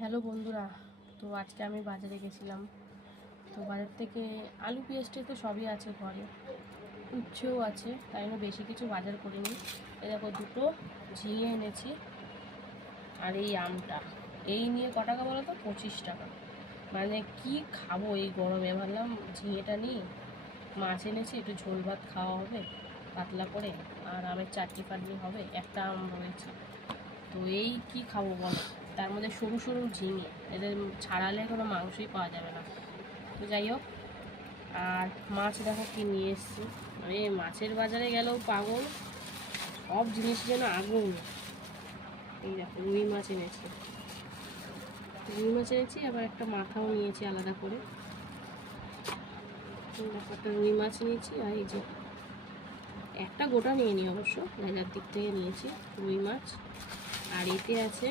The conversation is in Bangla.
হ্যালো বন্ধুরা, তো আজকে আমি বাজারে গেছিলাম। তো বাজার থেকে আলু পেঁয়াজটা তো সবই আছে ঘরে, উচ্ছেও আছে, তাই জন্য বেশি কিছু বাজার করিনি। এই দেখো দুটো ঝিঙে এনেছি আর এই আমটা, এই নিয়ে ক টাকা বলো তো? 25 টাকা। মানে কি খাবো এই গরমে, ভাবলাম ঝিঙেটা নিই। মাছ এনেছি, একটু ঝোল ভাত খাওয়া হবে পাতলা করে, আর আমের চাটনি ফাটনি হবে, একটা আম রয়েছে। তো এই কি খাবো বলো? তার মধ্যে সরু সরু ঝিঙে, এদের ছাড়ালে কোনো মাংসই পাওয়া যাবে না। তো যাই হোক, আর মাছ দেখো কি নিয়ে এসছি। মানে মাছের বাজারে গেলেও পাগল, সব জিনিস যেন আগুন। এই দেখো রুই মাছ এনেছি, আবার একটা মাথাও নিয়েছি আলাদা করে। দেখো একটা রুই মাছ নিয়েছি, আর এই যে একটা গোটা নিয়ে নিই, অবশ্য লেজার দিক থেকে নিয়েছি রুই মাছ। আর এতে আছে